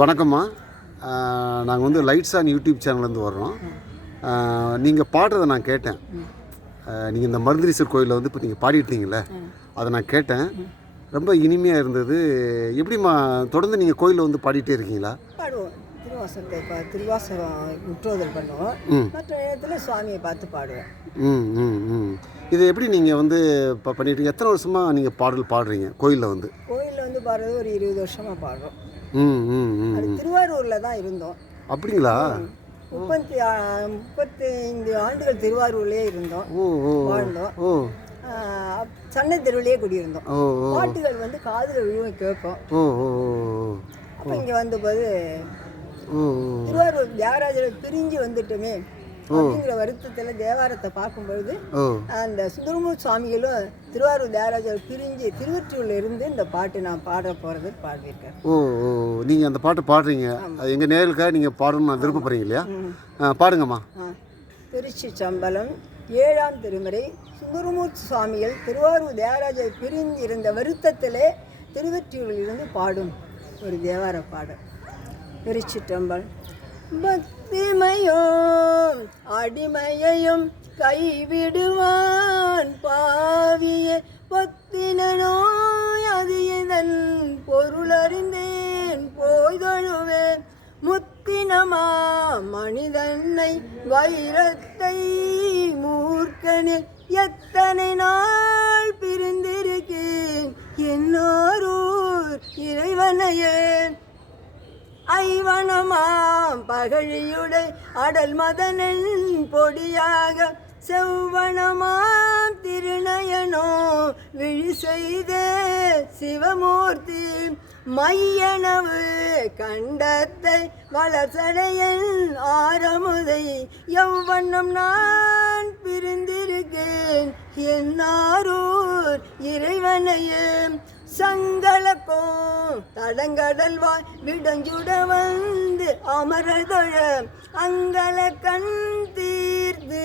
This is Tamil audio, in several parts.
வணக்கம்மா. நாங்கள் வந்து லைட்ஸ் ஆன் யூடியூப் சேனல்லேருந்து வர்றோம். நீங்கள் பாடுறதை நான் கேட்டேன். நீங்கள் இந்த மருந்தீஸ்வர் கோயிலில் வந்து இப்போ நீங்கள் பாடிட்டீங்களே அதை நான் கேட்டேன். ரொம்ப இனிமையாக இருந்தது. எப்படிம்மா தொடர்ந்து நீங்கள் கோயிலில் வந்து பாடிட்டே இருக்கீங்களா? பாடுவோம். திருவாசகத்தை பா திருவாசகம் முற்றோதல் பண்ணுவோம். ம். மற்ற இடத்துல சுவாமியை பார்த்து பாடுவோம். ம் ம் ம். இது எப்படி நீங்கள் வந்து இப்போ எத்தனை வருஷமாக நீங்கள் பாடல் பாடுறீங்க கோயிலில் வந்து? கோயிலில் வந்து பாடுறது ஒரு இருபது வருஷமாக பாடுறோம். அது திருவாரூரில் தான் இருந்தோம். அப்படிங்களா? முப்பத்தி ஆ- முப்பத்தைந்து ஆண்டுகள் திருவாரூர்லேயே இருந்தோம். வாழ்ந்தோம். சன்னை தெருவிலேயே குடியிருந்தோம். பாட்டுகள் வந்து காதுகள் விழுவும் கேட்போம். அப்போ இங்கே வந்தபோது திருவாரூர் தியாகராஜரை பிரிஞ்சு வந்துட்டோமே. அப்படிங்கிற வருத்தத்தில் தேவாரத்தை பார்க்கும்பொழுது அந்த சுந்தரமூர் சுவாமிகளும் திருவாரூர் தியாகராஜர் பிரிஞ்சு திருவற்றியூர்ல இருந்து இந்த பாட்டு நான் பாட போகிறது பாடியிருக்கேன் ஓ ஓ நீங்கள் அந்த பாட்டு பாடுறீங்க. அது எங்கள் நேர்களுக்காக நீங்கள் பாடணும்னு நான் விருப்பப்படுறீங்க இல்லையா? பாடுங்கம்மா. திருச்சி சம்பலம் ஏழாம் திருமுறை சுந்தரமூர்த்தி சுவாமிகள் திருவாரூர் தியாகராஜர் பிரிஞ்சு இருந்த வருத்தத்திலே திருவற்றியூரில் இருந்து பாடும் ஒரு தேவார பாடல். திருச்சிற்றம்பல் பக்திமையும் அடிமையையும் கைவிடுவான். பாவிய பத்தினோ அது இதன் பொருளறிந்தேன் போய்தழுவேன். முத்தினமா மனிதன்னை வைரத்தை மூர்க்கனில் எத்தனை நாள் பிரிந்திருக்கேன்? என்னோரூர் இறைவனையே. ஐவனமா அகழியுடை அடல் மதனன் பொடியாக செவ்வனமாம் திருநயனோ விழி செய்த சிவமூர்த்தி மையனவு கண்டத்தை வளர்சடையன் ஆரமுதை எவ்வண்ணம் நான் பிரிந்திருக்கேன் என்னாரூர் இறைவனையே. சங்களப்போ தடங்கடல் வாய் விடஞ்சுட வந்து அமரதொழ அங்கல கண் தீர்த்து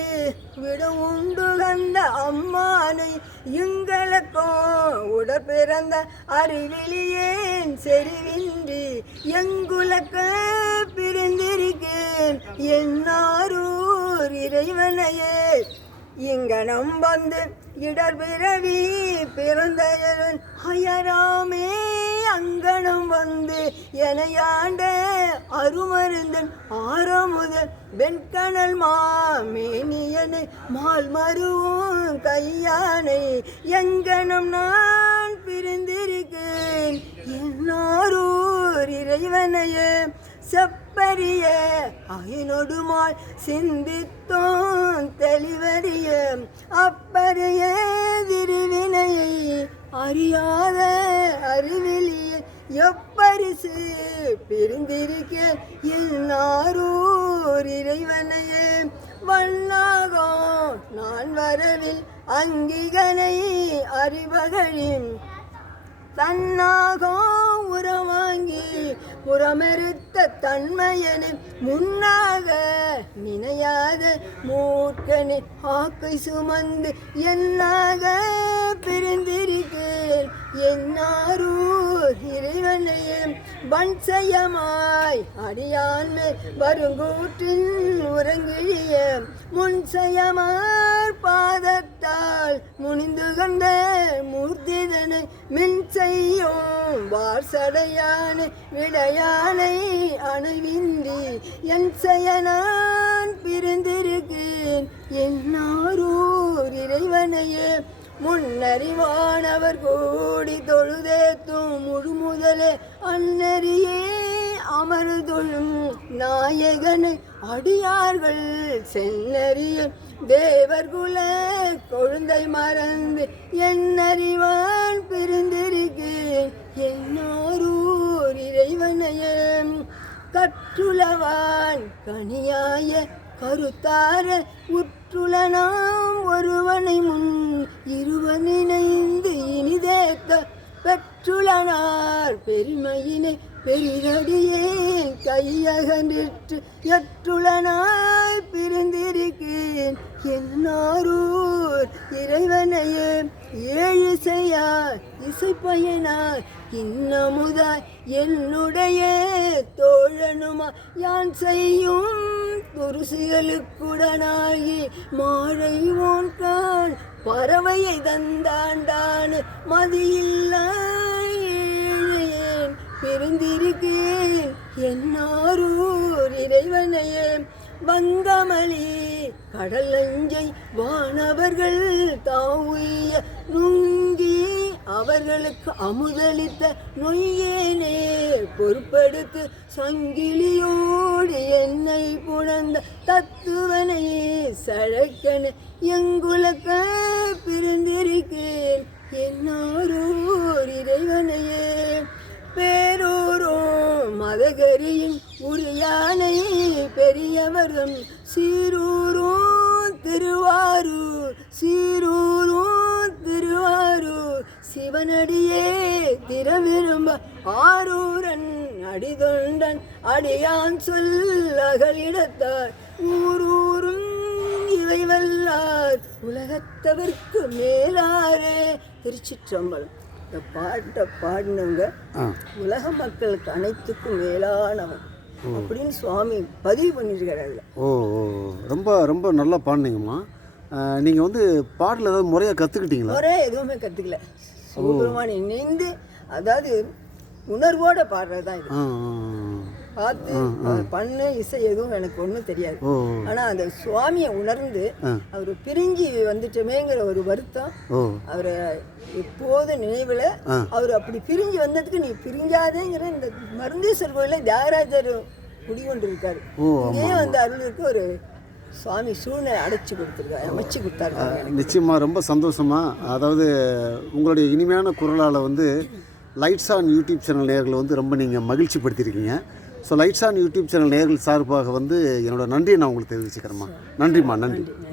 விட உண்டு வந்த அம்மானை இங்களுக்கும் உட பிறந்த அறிவிலியேன் செறிவின்றி எங்குலக்க பிரிந்திருக்கேன். என்னாரூர் இறைவனையே இங்கனம் வந்து இடர் பிறவி பிறந்தயருன் அயராமே. அங்கனம் வந்து எனையாண்ட அருமருந்தன் ஆரமுதன் வெண்கணல் மாமேனியனை. மால் மருவும் கையானை எங்கனம் நான் பிரிந்திருக்கேன். என்னாரூர் இறைவனையே. செப்பரிய அயனொடுமாய் சிந்தித்தோன் தெளிவறிய அப்பரிய திருவினையை அறியாத அறிவிலிய எப்பரிசு பிரிந்திருக்க என்னாரூர் இறைவனையே. வண்ணாகோ நான் வரவில் அங்கிகனை அறிவகழின் தன்னாகோ உரம் வாங்கி புறமெருத்த தன்மையனை முன்னாக நினையாத மூர்க்கனை ஆக்கை சுமந்து என்னாக பிரிந்திருக்கேன் என்னாரூர் இறைவனையே வன்சயமாய் அடியான்மை வருங்கூற்றின் உறங்கிழிய முன்சயமார் பாதத்தால் முனிந்து கண்ட மூர்த்திதனை மின் செய்யும் வாசடையானை விடையானை அணைவின்றி என் செயனான் பிரிந்திருக்கேன். என்னாரூர் இறைவனையே முன்னறிவானவர் கூடி தொழுதேத்தும் முழு முதலே அன்னறியே அமர்தொழும் நாயகனை அடியார்கள் சென்னறிய. தேவர்குல கொழுந்தை மறந்து என் அறிவான் பிரிந்திருக்கேன். என்னோரூர் இறைவனையம் கற்றுளவான். கனியாய கருத்தார உற்றுள நாம் ஒருவனை முன் இருவனிணைந்து இணைந்து எற்றுளனார் பெற்றுளனார் பெருமையினை பெரிதடியேன் கையகன்றிட்டு எற்றுளனாய் பிரிந்திருக்கேன். என்னாரூர் இறைவனையே ஏழு செய்யார் இசைப்பயனார். இன்னமுதாய் என்னுடைய தோழனுமா யான் செய்யும் துருசுகளுக்குடனாகி மாழை ஓன்கான் பறவையை தந்தாண்டான் மதியில்லா ஏழையேன் பிரிந்திருக்கேன் என்னாரூர் இறைவனையே. வங்கமளி கடலஞ்சை வானவர்கள் தாவுய நுங்கி அவர்களுக்கு அமுதளித்த நொய்யேனே பொறுப்படுத்து சங்கிலியோடு என்னை புணர்ந்த தத்துவனை சழக்கன எங்குலக்க பிரிந்திருக்கேன் என்னாரோர் இறைவனையே. பேரூரோ மதகரியின் உரியானை பெரியவரும் சீரூரோ திருவாரூர் சீரூரோ சிவனடியே திறவிரும்ப ஆரூரன் அடிதொண்டன் அடியான் சொல்லகலிடத்தார் ஊரூரும் இவை வல்லார் உலகத்தவர்க்கு மேலாரே. திருச்சிற்றம்பலம். இந்த பாட்டை பாடினவங்க உலக மக்களுக்கு அனைத்துக்கும் மேலானவன் அப்படின்னு சுவாமி பதிவு பண்ணியிருக்காரு அதில் ஓ. ரொம்ப ரொம்ப நல்லா பாடினீங்கம்மா. நீங்கள் வந்து பாடல் ஏதாவது முறையாக கற்றுக்கிட்டீங்களா ஒரே எதுவுமே கற்றுக்கல சிவபெருமான் இணைந்து அதாவது உணர்வோட பாடுறது தான் இது பார்த்து பண்ணு இசை எதுவும் எனக்கு ஒன்றும் தெரியாது. ஆனால் அந்த சுவாமியை உணர்ந்து அவர் பிரிஞ்சு வந்துட்டோமேங்கிற ஒரு வருத்தம் அவரை எப்போதும் நினைவில் அவர் அப்படி பிரிஞ்சு வந்ததுக்கு நீ பிரிஞ்சாதேங்கிற இந்த மருந்தீஸ்வரர் கோயிலில் தியாகராஜர் குடிகொண்டு இருக்காரு ஓ, இங்கே வந்து அருளுக்கு ஒரு சுவாமி சூழ்நிலை அடைச்சி கொடுத்துருக்காரு அமைச்சு கொடுத்தாரு. நிச்சயமாக ரொம்ப சந்தோஷமா. அதாவது உங்களுடைய இனிமையான குரலால் வந்து லைட்ஸ் ஆன் யூடியூப் சேனல் நேயர்களை வந்து ரொம்ப நீங்கள் மகிழ்ச்சி படுத்தியிருக்கீங்க so lights on YouTube channel நேயர்கள் சார்பாக வந்து என்னோட நன்றியை நான் உங்களுக்கு தெரிவிச்சுக்கிறேம்மா. நன்றிம்மா நன்றி. நன்றி.